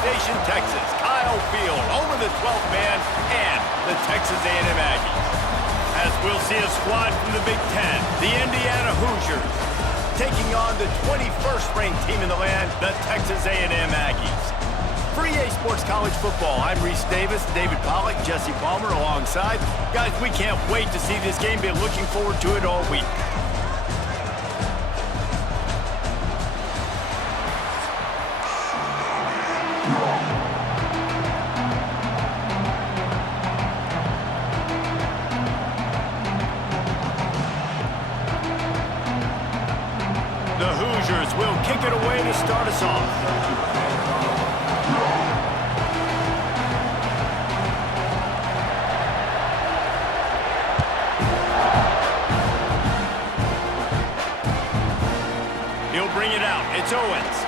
Station, Texas, Kyle Field, home of the 12th man and the Texas A&M Aggies. As we'll see a squad from the Big Ten, the Indiana Hoosiers, taking on the 21st ranked team in the land, the Texas A&M Aggies. For EA Sports College Football, I'm Reese Davis, David Pollack, Jesse Palmer alongside. Guys, we can't wait to see this game. Been looking forward to it all week. The Hoosiers will kick it away to start us off. He'll bring it out. It's Owens.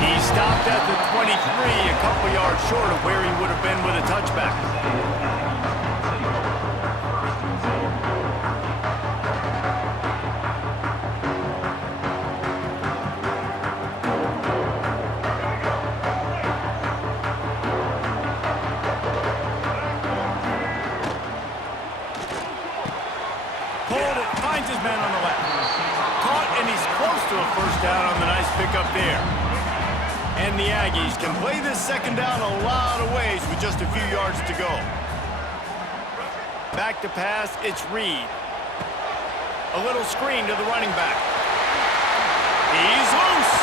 He stopped at the 23, a couple yards short of where he would have been with a touchback. Pulled it, finds his man on the left. Caught, and he's close to a first down on the nice pickup there. And the Aggies can play this second down a lot of ways with just a few yards to go. Back to pass, it's Reed. A little screen to the running back. He's loose.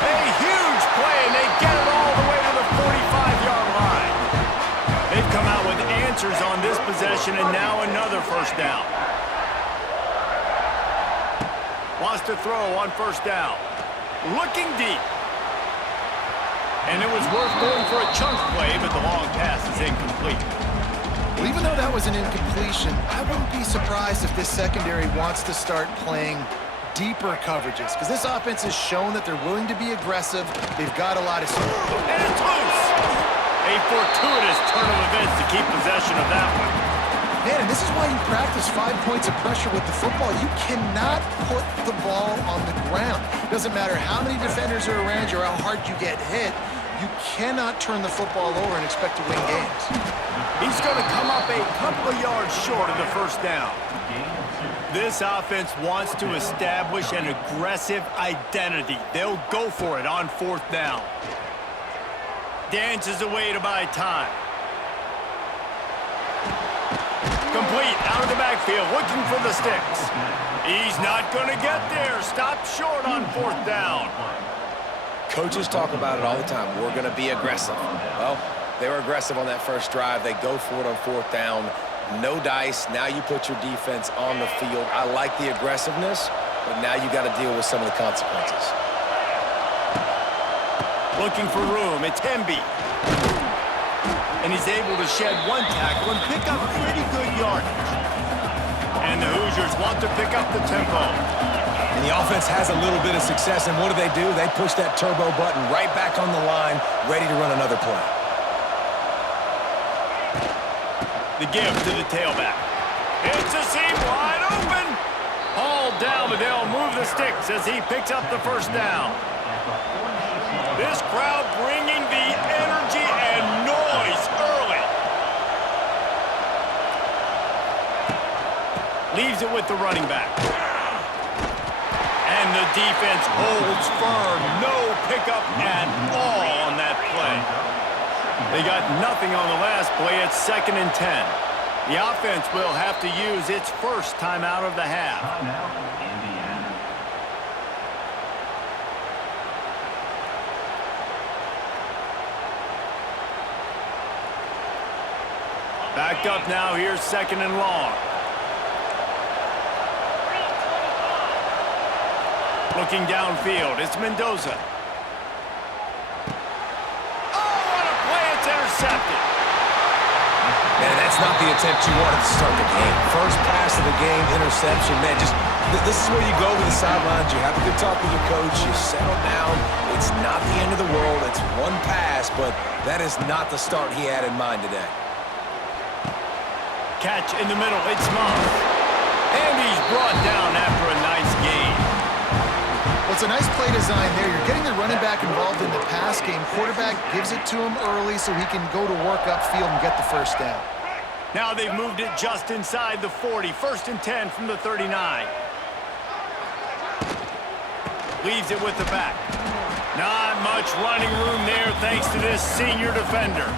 A huge play, and they get it all the way to the 45-yard line. They've come out with answers on this possession, and now another first down. Wants to throw on first down. Looking deep. And it was worth going for a chunk play, but the long pass is incomplete. Well, even though that was an incompletion, I wouldn't be surprised if this secondary wants to start playing deeper coverages, because this offense has shown that they're willing to be aggressive. They've got a lot of... And it's loose! A fortuitous turn of events to keep possession of that one. Man, and this is why you practice 5 points of pressure with the football. You cannot put the ball on the ground. Doesn't matter how many defenders are around you or how hard you get hit. You cannot turn the football over and expect to win games. He's going to come up a couple of yards short of the first down. This offense wants to establish an aggressive identity. They'll go for it on fourth down. Dances away to buy time. Complete, out of the backfield, looking for the sticks. He's not going to get there. Stopped short on fourth down. Coaches talk about it all the time. We're going to be aggressive. Well, they were aggressive on that first drive. They go for it on fourth down. No dice. Now you put your defense on the field. I like the aggressiveness, but now you got to deal with some of the consequences. Looking for room. It's Hemby. And he's able to shed one tackle and pick up pretty good yardage. And the Hoosiers want to pick up the tempo. And the offense has a little bit of success, and what do? They push that turbo button right back on the line, ready to run another play. The give to the tailback. It's a seam wide open. Hauled down, but they'll move the sticks as he picks up the first down. This crowd bringing the energy and noise early. Leaves it with the running back. And the defense holds firm. No pickup at all on that play. They got nothing on the last play. It's 2nd and 10. The offense will have to use its first timeout of the half. Backed up now, here's 2nd and long. Looking downfield, it's Mendoza. Oh, what a play, it's intercepted. Man, that's not the attempt you wanted to start the game. First pass of the game, interception. Man, just this is where you go to the sidelines. You have a good talk with your coach. You settle down. It's not the end of the world. It's one pass, but that is not the start he had in mind today. Catch in the middle, it's Moss. And he's brought down after a nice gain. Well, it's a nice play design there. You're getting the running back involved in the pass game. Quarterback gives it to him early so he can go to work upfield and get the first down. Now they've moved it just inside the 40. 1st and 10 from the 39. Leaves it with the back. Not much running room there thanks to this senior defender.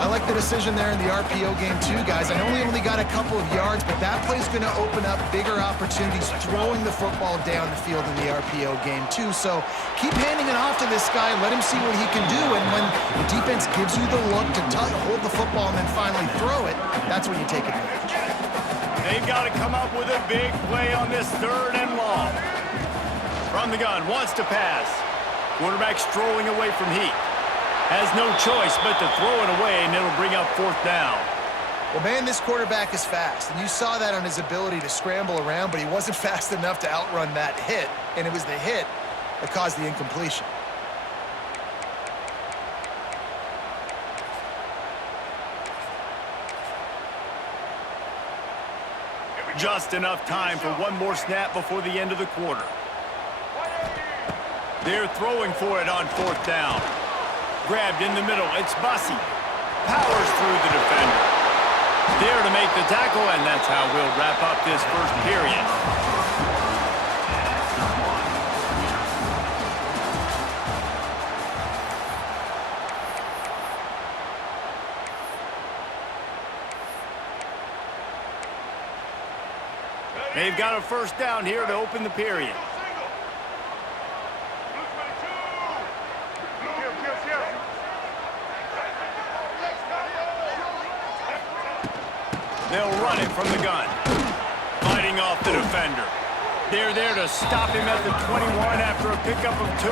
I like the decision there in the RPO game too, guys. I know we only got a couple of yards, but that play's going to open up bigger opportunities throwing the football down the field in the RPO game too. So keep handing it off to this guy. Let him see what he can do. And when the defense gives you the look to hold the football and then finally throw it, that's when you take advantage. They've got to come up with a big play on this 3rd and long. From the gun, wants to pass. Quarterback strolling away from Heat. Has no choice but to throw it away, and it'll bring up 4th down. Well, man, this quarterback is fast, and you saw that on his ability to scramble around, but he wasn't fast enough to outrun that hit, and it was the hit that caused the incompletion. Just enough time for one more snap before the end of the quarter. They're throwing for it on 4th down. Grabbed in the middle, it's Bussey. Powers through the defender. There to make the tackle, and that's how we'll wrap up this 1st period. They've got a 1st down here to open the period. They'll run it from the gun. Fighting off the defender. They're there to stop him at the 21 after a pickup of 2.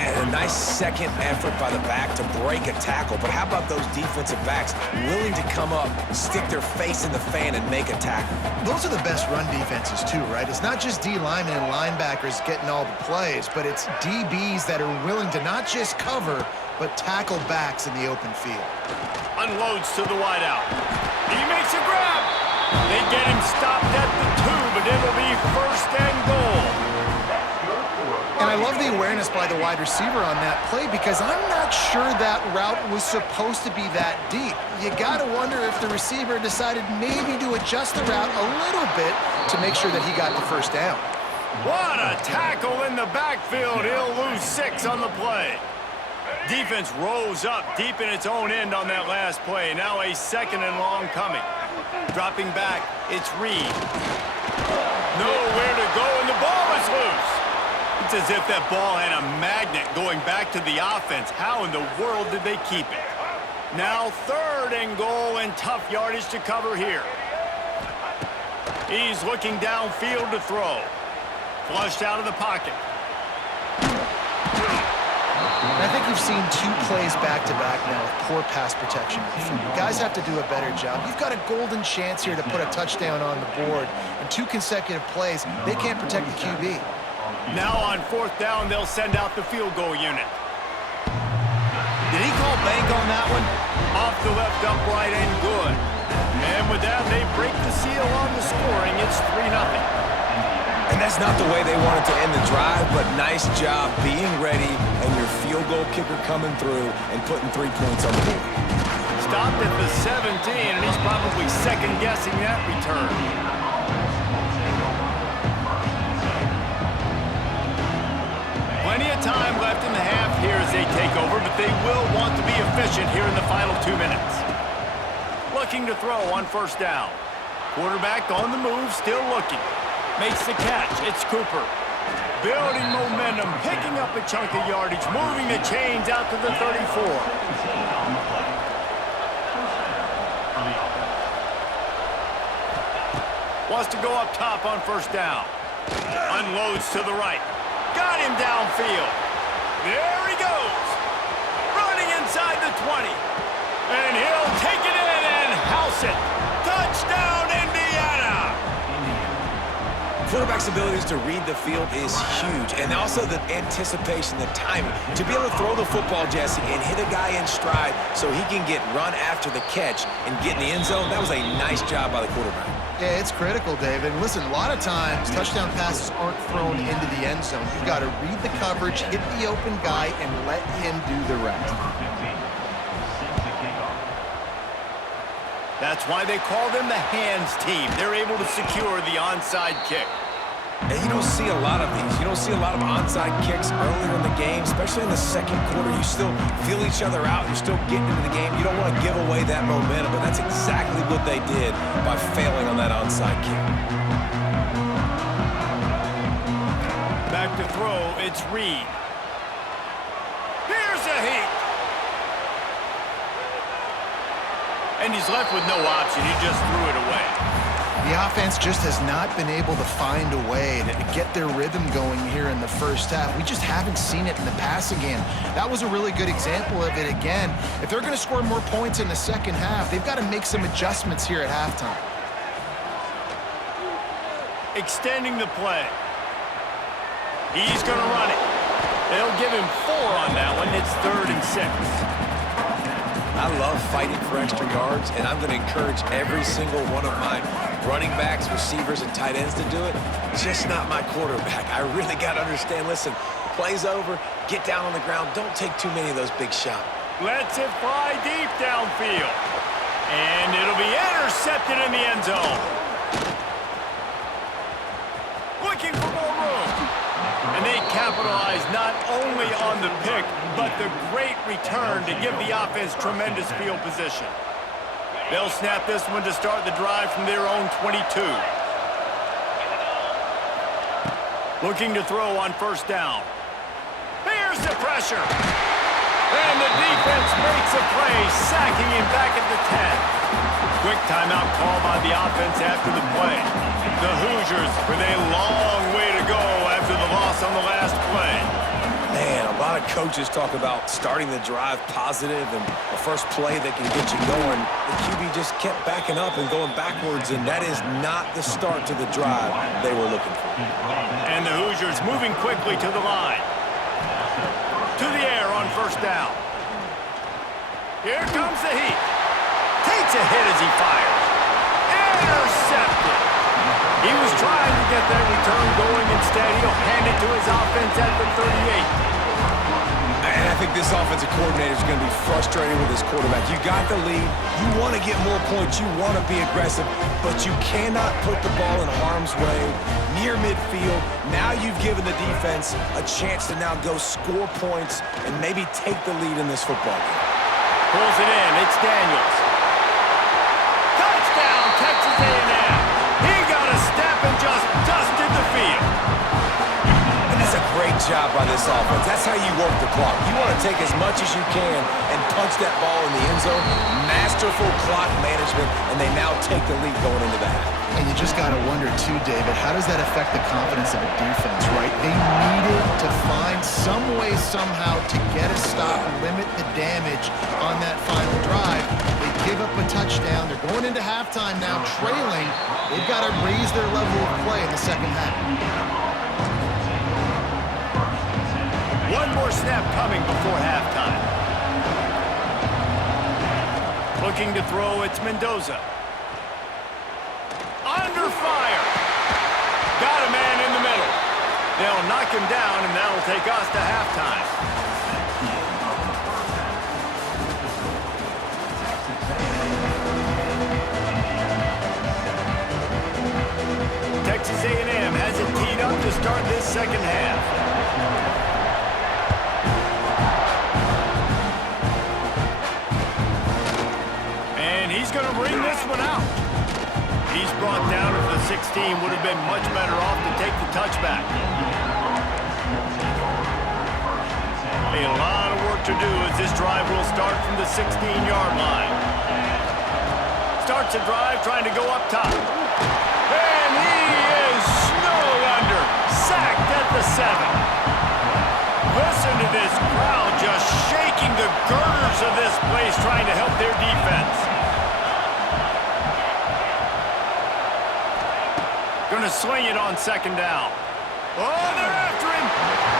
And a nice second effort by the back to break a tackle. But how about those defensive backs willing to come up, stick their face in the fan, and make a tackle? Those are the best run defenses too, right? It's not just D linemen and linebackers getting all the plays, but it's DBs that are willing to not just cover, but tackle backs in the open field. Unloads to the wideout. He makes a grab. They get him stopped at the 2, but it'll be 1st and goal. And I love the awareness by the wide receiver on that play because I'm not sure that route was supposed to be that deep. You got to wonder if the receiver decided maybe to adjust the route a little bit to make sure that he got the 1st down. What a tackle in the backfield. He'll lose 6 on the play. Defense rose up deep in its own end on that last play. Now a 2nd and long coming. Dropping back, it's Reed. Nowhere to go, and the ball is loose. It's as if that ball had a magnet going back to the offense. How in the world did they keep it? Now 3rd and goal, and tough yardage to cover here. He's looking downfield to throw. Flushed out of the pocket. And I think we've seen 2 plays back-to-back now with poor pass protection. Guys have to do a better job. You've got a golden chance here to put a touchdown on the board. In 2 consecutive plays, they can't protect the QB. Now on 4th down, they'll send out the field goal unit. Did he call bank on that one? Off the left upright and good. And with that, they break the seal on the scoring. It's 3-0. And that's not the way they wanted to end the drive, but nice job being ready and your field goal kicker coming through and putting 3 points on the board. Stopped at the 17, and he's probably second-guessing that return. Plenty of time left in the half here as they take over, but they will want to be efficient here in the final 2 minutes. Looking to throw on 1st down. Quarterback on the move, still looking. Makes the catch. It's Cooper. Building momentum, picking up a chunk of yardage, moving the chains out to the 34. Wants to go up top on 1st down. Unloads to the right. Got him downfield. There he goes. Running inside the 20. And he'll take it in and house it. Touchdown, Indiana. quarterback's abilities to read the field is huge, and also the anticipation, the timing. To be able to throw the football, Jesse, and hit a guy in stride so he can get run after the catch and get in the end zone, that was a nice job by the quarterback. Yeah, it's critical, David. And listen, a lot of times, touchdown passes aren't thrown into the end zone. You've got to read the coverage, hit the open guy, and let him do the rest. That's why they call them the hands team. They're able to secure the onside kick. And you don't see a lot of these. You don't see a lot of onside kicks earlier in the game, especially in the second quarter. You still feel each other out. You're still getting into the game. You don't want to give away that momentum, but that's exactly what they did by failing on that onside kick. Back to throw, it's Reed. Here's a heat. And he's left with no option. He just threw it away. The offense just has not been able to find a way to get their rhythm going here in the first half. We just haven't seen it in the passing game. That was a really good example of it again. If they're going to score more points in the second half, they've got to make some adjustments here at halftime. Extending the play. He's going to run it. They'll give him 4 on that one. It's 3rd and 6. I love fighting for extra yards, and I'm going to encourage every single one of my running backs, receivers, and tight ends to do it. Just not my quarterback. I really got to understand, listen, play's over, get down on the ground, don't take too many of those big shots. Lets it fly deep downfield. And it'll be intercepted in the end zone. Looking for more room. And they capitalize not only on the pick, but the great return to give the offense tremendous field position. They'll snap this one to start the drive from their own 22. Looking to throw on first down. Here's the pressure. And the defense makes a play, sacking him back at the 10. Quick timeout call by the offense after the play. The Hoosiers with a long way to go after the loss on the last play. Man, a lot of coaches talk about starting the drive positive and the first play that can get you going. The QB just kept backing up and going backwards, and that is not the start to the drive they were looking for. And the Hoosiers moving quickly to the line. To the air on first down. Here comes the heat. Takes a hit as he fires. Intercepted. He was trying to get that return going. Instead, he'll hand it to his offense at the 38. And I think this offensive coordinator is going to be frustrated with his quarterback. You got the lead. You want to get more points. You want to be aggressive, but you cannot put the ball in harm's way near midfield. Now you've given the defense a chance to now go score points and maybe take the lead in this football game. Pulls it in. It's Daniels. Touchdown, Texas A&M. He got a step and just dusted the field. And that's a great job by this offense. That's how you work the clock. You want to take as much as you can and punch that ball in the end zone. Masterful clock management, and they now take the lead going into the half. And you just got to wonder, too, David, how does that affect the confidence of a defense, right? They needed to find some way, somehow, to get a stop and limit the damage on that final drive. They give up a touchdown. They're going into halftime now, trailing. They've got to raise their level of play in the second half. One more snap coming before halftime. Looking to throw, it's Mendoza. Under fire. Got a man in the middle. They'll knock him down, and that'll take us to halftime. Texas A&M has it teed up to start this second half. And he's going to bring this one out. He's brought down at the 16, would have been much better off to take the touchback. A lot of work to do as this drive will start from the 16-yard line. Starts a drive trying to go up top. And he is snowed under. Sacked at the 7. Listen to this crowd just shaking the girders of this place trying to help their defense. Gonna sling it on second down. Oh, they're after him.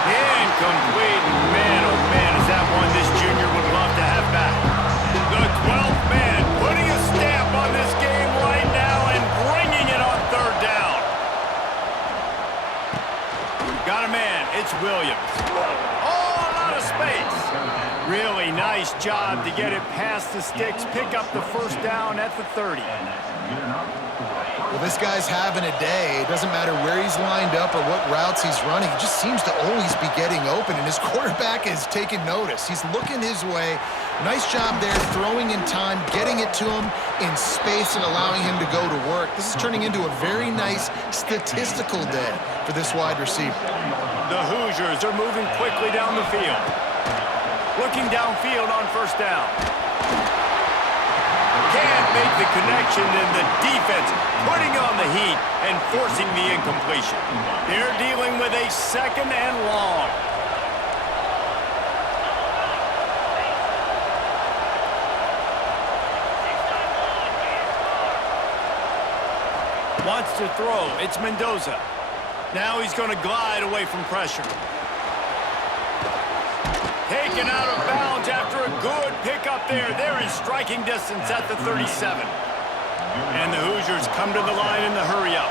Incomplete. Man, oh man, is that one this junior would love to have back. The 12th man putting a stamp on this game right now and bringing it on third down. Got a man. It's Williams. Oh, a lot of space. Really nice job to get it past the sticks, pick up the first down at the 30. Well, this guy's having a day. It doesn't matter where he's lined up or what routes he's running. He just seems to always be getting open, and his quarterback is taking notice. He's looking his way. Nice job there, throwing in time, getting it to him in space and allowing him to go to work. This is turning into a very nice statistical day for this wide receiver. The Hoosiers are moving quickly down the field. Looking downfield on first down. Can't make the connection, and the defense putting on the heat and forcing the incompletion. They're dealing with a second and long. Wants to throw. It's Mendoza. Now he's going to glide away from pressure. Taken out of bounds after a good pickup there. They're in striking distance at the 37. And the Hoosiers come to the line in the hurry-up.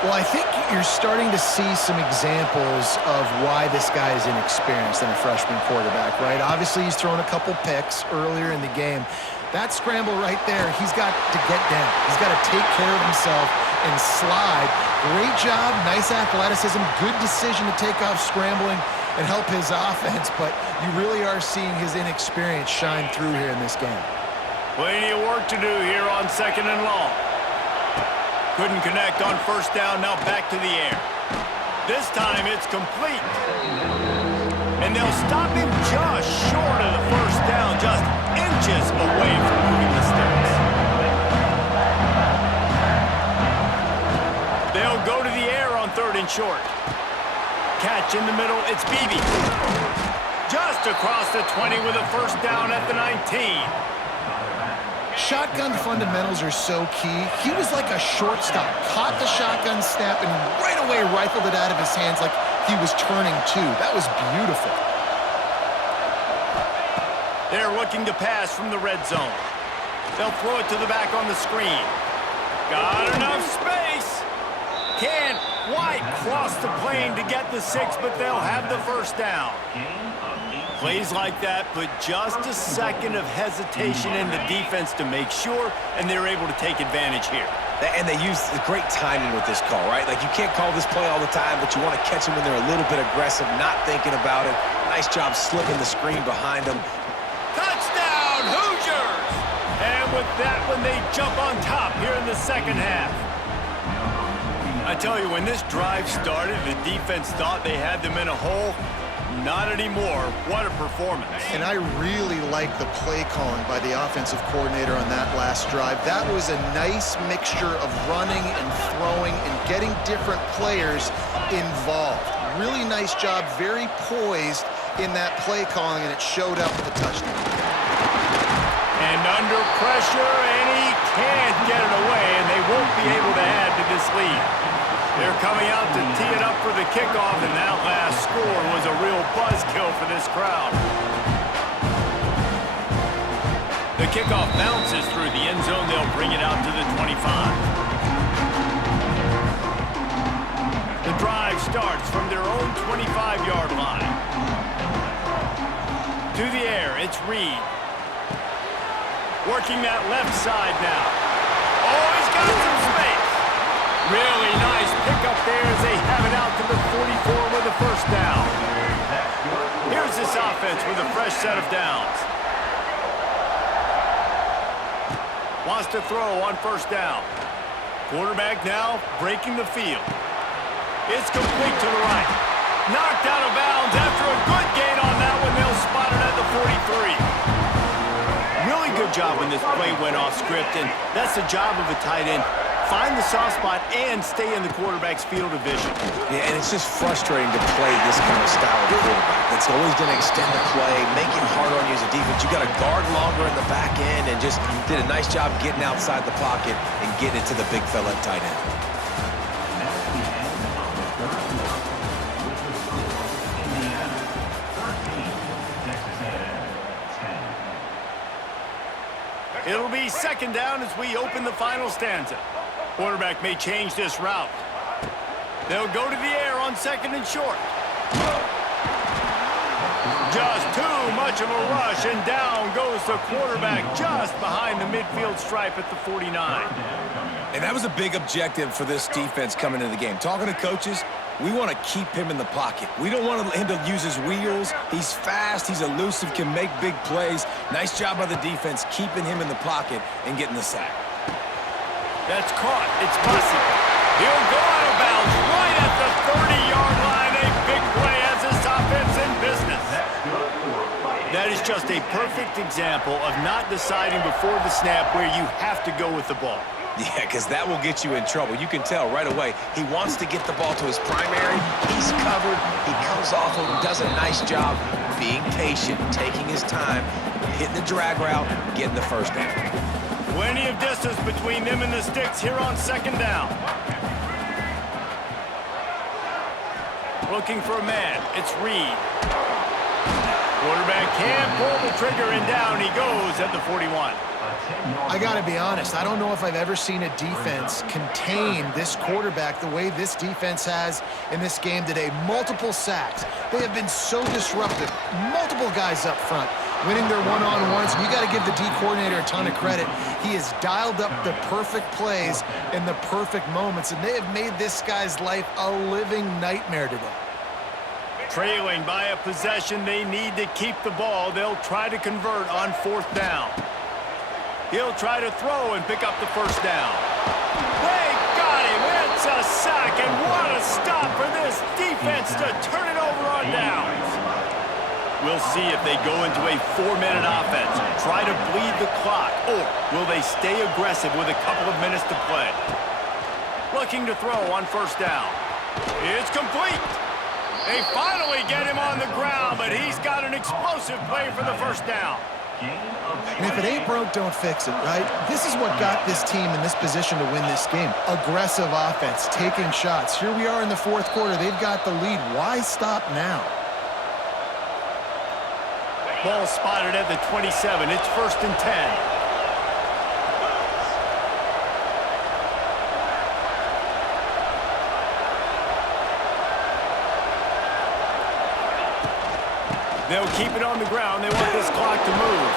Well, I think you're starting to see some examples of why this guy is inexperienced in a freshman quarterback, right? Obviously, he's thrown a couple picks earlier in the game. That scramble right there, he's got to get down. He's got to take care of himself and slide. Great job, nice athleticism, good decision to take off scrambling and help his offense, but you really are seeing his inexperience shine through here in this game. Plenty of work to do here on second and long. Couldn't connect on first down, now back to the air. This time it's complete. And they'll stop him just short of the first down, just inches away from moving the sticks. They'll go to the air on third and short. Catch in the middle, it's Beebe. Just across the 20 with a first down at the 19. Shotgun fundamentals are so key. He was like a shortstop, caught the shotgun snap and right away rifled it out of his hands like he was turning two. That was beautiful. They're looking to pass from the red zone. They'll throw it to the back on the screen. Got enough space. Can't quite cross the plane to get the 6, but they'll have the first down. Plays like that put just a second of hesitation in the defense to make sure, and they're able to take advantage here. And they use the great timing with this call, right? Like, you can't call this play all the time, but you want to catch them when they're a little bit aggressive, not thinking about it. Nice job slipping the screen behind them. Touchdown, Hoosiers! And with that one, they jump on top here in the second half. I tell you, when this drive started, the defense thought they had them in a hole. Not anymore. What a performance. And I really like the play calling by the offensive coordinator on that last drive. That was a nice mixture of running and throwing and getting different players involved. Really nice job, very poised in that play calling, and it showed up with the touchdown. And under pressure, and he can't get it away, and they won't be able to add to this lead. They're coming out to tee it up for the kickoff, and that last score was a real buzzkill for this crowd. The kickoff bounces through the end zone. They'll bring it out to the 25. The drive starts from their own 25-yard line. To the air, it's Reed. Working that left side now. Oh, he's got some space. Really nice pickup there as they have it out to the 44 with a first down. Here's this offense with a fresh set of downs. Wants to throw on first down. Quarterback now breaking the field. It's complete to the right. Knocked out of bounds after a good gain on that one. They'll spot it at the 43. Really good job when this play went off script, and that's the job of a tight end. Find the soft spot and stay in the quarterback's field of vision. Yeah, and it's just frustrating to play this kind of style of quarterback. That's always going to extend the play, make it hard on you as a defense. You got to guard longer in the back end, and just did a nice job getting outside the pocket and getting it to the big fella at tight end. It'll be second down as we open the final stanza. Quarterback may change this route. They'll go to the air on second and short. Just too much of a rush, and down goes the quarterback just behind the midfield stripe at the 49. And that was a big objective for this defense coming into the game. Talking to coaches, we want to keep him in the pocket. We don't want him to use his wheels. He's fast, he's elusive, can make big plays. Nice job by the defense keeping him in the pocket and getting the sack. That's caught. It's Bussey. He'll go out of bounds right at the 30-yard line. A big play as this offense in business. That is just a perfect example of not deciding before the snap where you have to go with the ball. Yeah, because that will get you in trouble. You can tell right away he wants to get the ball to his primary. He's covered. He comes off and does a nice job being patient, taking his time, hitting the drag route, getting the first down. Plenty of distance between them and the sticks here on second down. Looking for a man. It's Reed. Quarterback can't pull the trigger, and down he goes at the 41. I got to be honest, I don't know if I've ever seen a defense contain this quarterback the way this defense has in this game today. Multiple sacks. They have been so disruptive. Multiple guys up front winning their one-on-ones. You got to give the D coordinator a ton of credit. He has dialed up the perfect plays in the perfect moments, and they have made this guy's life a living nightmare today. Trailing by a possession, they need to keep the ball. They'll try to convert on fourth down. He'll try to throw and pick up the first down. They got him. It's a sack, and what a stop for this defense to turn it over on downs. We'll see if they go into a 4-minute offense, try to bleed the clock, or will they stay aggressive with a couple of minutes to play. Looking to throw on first down. It's complete. They finally get him on the ground, but he's got an explosive play for the first down. And if it ain't broke, don't fix it, right? This is what got this team in this position to win this game. Aggressive offense, taking shots. Here we are in the fourth quarter. They've got the lead. Why stop now? Ball spotted at the 27. It's first and 10. They'll keep it on the ground. They want this clock to move.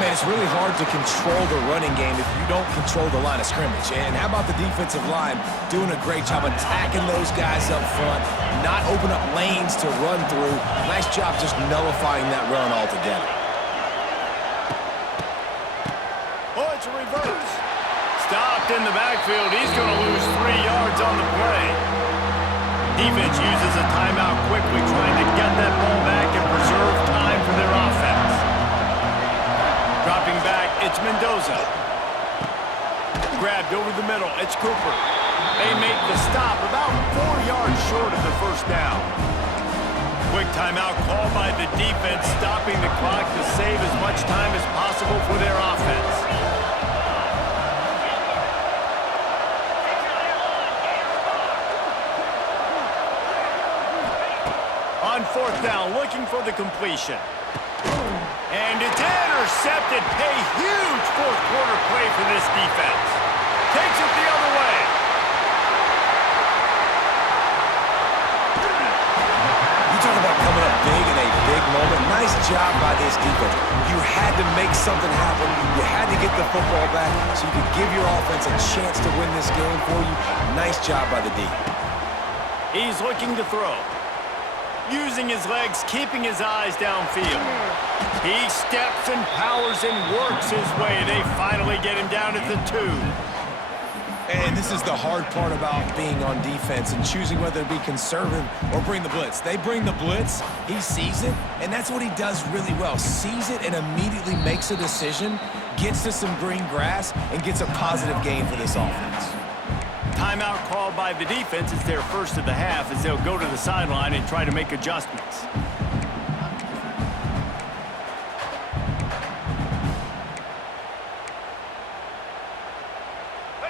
Man, it's really hard to control the running game if you don't control the line of scrimmage. And how about the defensive line doing a great job attacking those guys up front, not open up lanes to run through. Nice job just nullifying that run altogether. Oh, it's a reverse. Stopped in the backfield. He's going to lose 3 yards on the play. Defense uses a timeout quickly, trying to get that ball back and preserve time for their offense. Dropping back, it's Mendoza. Grabbed over the middle, it's Cooper. They make the stop about 4 yards short of the first down. Quick timeout called by the defense, stopping the clock to save as much time as possible for their offense. On fourth down, looking for the completion. And it's intercepted. A huge fourth quarter play for this defense. Takes it the other way. You talk about coming up big in a big moment. Nice job by this defense. You had to make something happen. You had to get the football back so you could give your offense a chance to win this game for you. Nice job by the D. He's looking to throw. Using his legs, keeping his eyes downfield. He steps and powers and works his way. They finally get him down at the 2. And this is the hard part about being on defense and choosing whether to be conservative or bring the blitz. They bring the blitz, he sees it, and that's what he does really well. Sees it and immediately makes a decision, gets to some green grass, and gets a positive gain for this offense. Timeout called by the defense. It's their first of the half as they'll go to the sideline and try to make adjustments.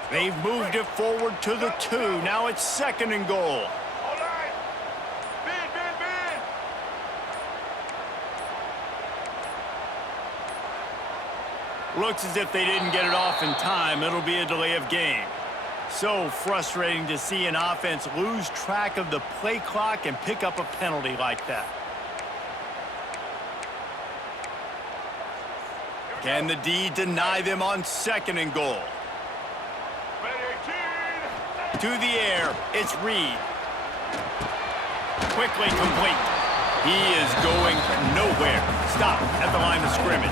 They've moved it forward to the 2. Now it's second and goal. Looks as if they didn't get it off in time. It'll be a delay of game. So frustrating to see an offense lose track of the play clock and pick up a penalty like that. Can the D deny them on 2nd and goal? To the air, it's Reed. Quickly complete. He is going nowhere. Stop at the line of scrimmage.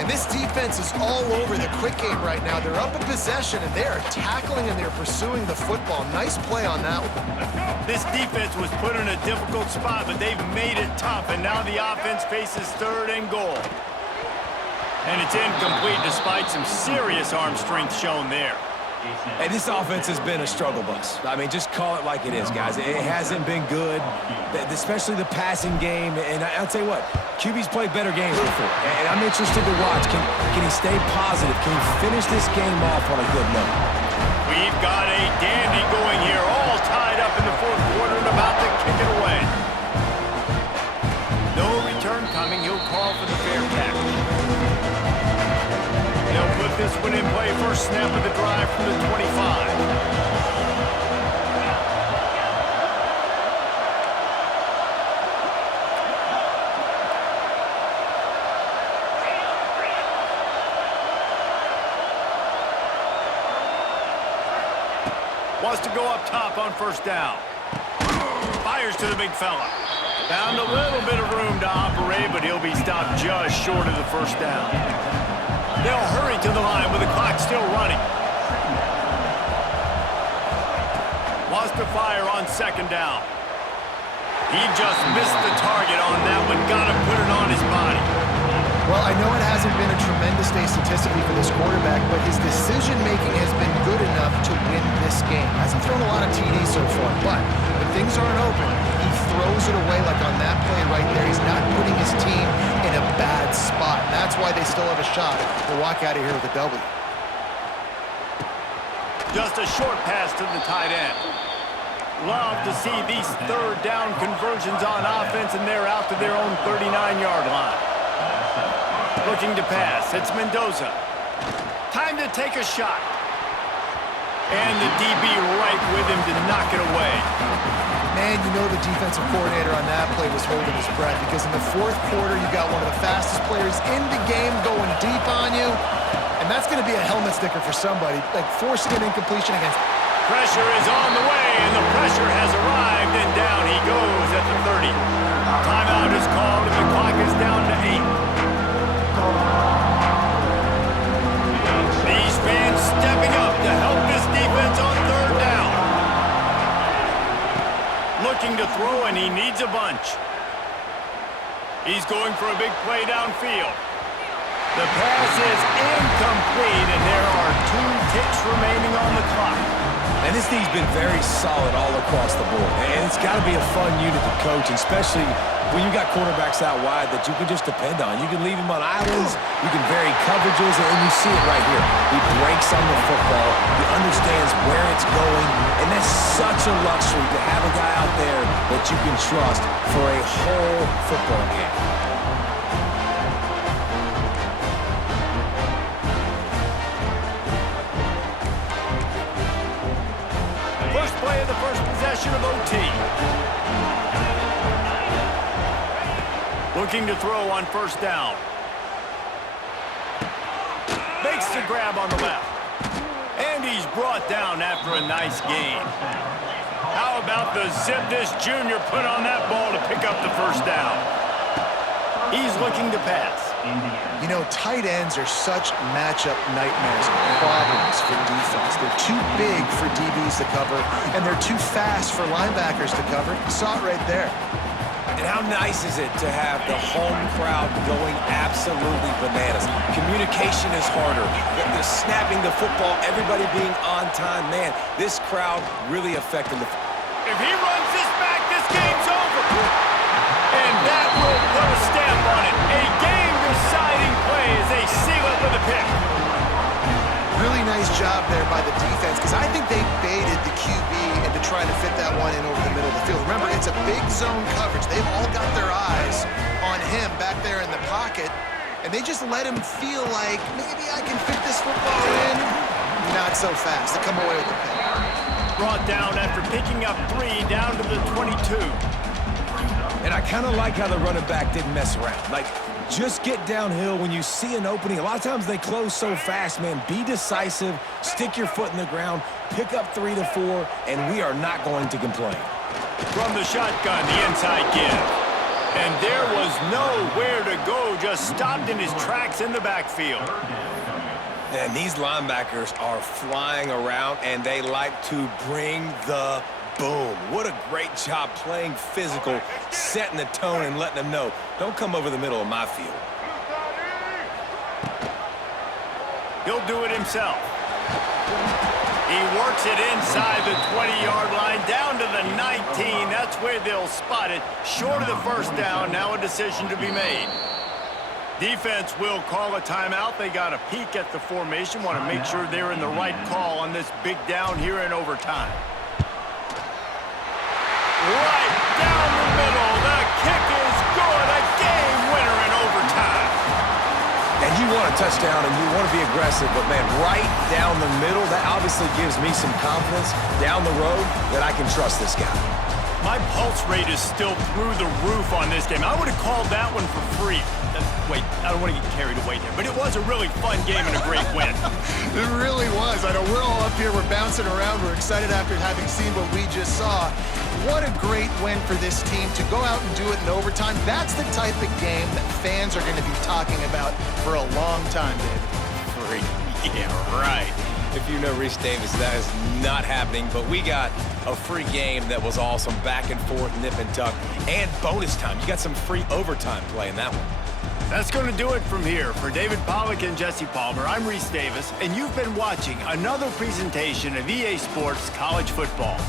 And this defense is all over the quick game right now. They're up in possession, and they are tackling and they're pursuing the football. Nice play on that one. This defense was put in a difficult spot, but they've made it tough, and now the offense faces 3rd and goal. And it's incomplete despite some serious arm strength shown there. Hey, this offense has been a struggle bus. I mean, just call it like it is, guys. It hasn't been good, especially the passing game. And I'll tell you what, QB's played better games before. And I'm interested to watch. Can he stay positive? Can he finish this game off on a good note? We've got a dandy going here, all tied up in the 4th quarter and about to kick it away. No return coming. He'll call for the fair catch. They'll put this one in play. First snap of the drive from the 25. Wants to go up top on 1st down. Fires to the big fella. Found a little bit of room to operate, but he'll be stopped just short of the 1st down. They'll hurry to the line with the clock still running. Wants to fire on 2nd down. He just missed the target on that one. Got to put it on his body. Well, I know it hasn't been a tremendous day statistically for this quarterback, but his decision-making has been good enough to win this game. Hasn't thrown a lot of TDs so far, but when things aren't open, he throws it away like on that play right there. He's not putting his team in a bad spot. That's why they still have a shot to walk out of here with a W. Just a short pass to the tight end. Love to see these 3rd down conversions on offense, and they're out to their own 39-yard line. Looking to pass. It's Mendoza. Time to take a shot. And the DB right with him to knock it away. Man, you know the defensive coordinator on that play was holding his breath, because in the 4th quarter, you got one of the fastest players in the game going deep on you, and that's going to be a helmet sticker for somebody, like forcing an incompletion against. Pressure is on the way, and the pressure has arrived, and down he goes at the 30. Timeout is called, and the clock is down to 8. These fans stepping up to help this defense on 3rd down. Looking to throw, and he needs a bunch. He's going for a big play downfield. The pass is incomplete, and there are 2 ticks remaining on the clock. And this team's been very solid all across the board. And it's got to be a fun unit to coach, especially when you got quarterbacks out wide that you can just depend on. You can leave them on islands, you can vary coverages, and you see it right here. He breaks on the football, he understands where it's going, and that's such a luxury to have a guy out there that you can trust for a whole football game. First play of the first possession of OT. Looking to throw on 1st down. Makes the grab on the left. And he's brought down after a nice gain. How about the zip this junior put on that ball to pick up the 1st down? He's looking to pass. You know, tight ends are such matchup nightmares and problems for defense. They're too big for DBs to cover, and they're too fast for linebackers to cover. You saw it right there. And how nice is it to have the home crowd going absolutely bananas? Communication is harder. The snapping the football, everybody being on time. Man, this crowd really affecting the... If he runs this back, this game's over. And that will put a stamp on it. A game-deciding play as they seal it with a pick. Really nice job there by the defense, because I think they baited the QB into trying to fit that one in over the middle of the field. Remember, it's a big zone coverage. They've all got their eyes on him back there in the pocket, and they just let him feel like, maybe I can fit this football in. Not so fast. They come away with the pick. Brought down after picking up 3 down to the 22. And I kind of like how the running back didn't mess around. Like, just get downhill when you see an opening. A lot of times they close so fast, man. Be decisive, stick your foot in the ground, pick up 3 to 4, and we are not going to complain. From the shotgun, the inside give. And there was nowhere to go, just stopped in his tracks in the backfield. And these linebackers are flying around, and they like to bring the boom. What a great job playing physical, setting the tone and letting them know, don't come over the middle of my field. He'll do it himself. He works it inside the 20-yard line, down to the 19. That's where they'll spot it. Short of the first down, now a decision to be made. Defense will call a timeout. They got a peek at the formation, want to make sure they're in the right call on this big down here in overtime. Right down the middle. The kick is good. A game winner in overtime. And you want a touchdown and you want to be aggressive, but man, right down the middle, that obviously gives me some confidence down the road that I can trust this guy. My pulse rate is still through the roof on this game. I would have called that one for free. Wait, I don't want to get carried away there, but it was a really fun game and a great win. It really was. I know we're all up here, we're bouncing around, we're excited after having seen what we just saw. What a great win for this team to go out and do it in overtime. That's the type of game that fans are going to be talking about for a long time, David. Free. Yeah, right. If you know Reese Davis, that is not happening, but we got a free game that was awesome, back and forth, nip and tuck, and bonus time. You got some free overtime play in that one. That's going to do it from here. For David Pollack and Jesse Palmer, I'm Reese Davis, and you've been watching another presentation of EA Sports College Football.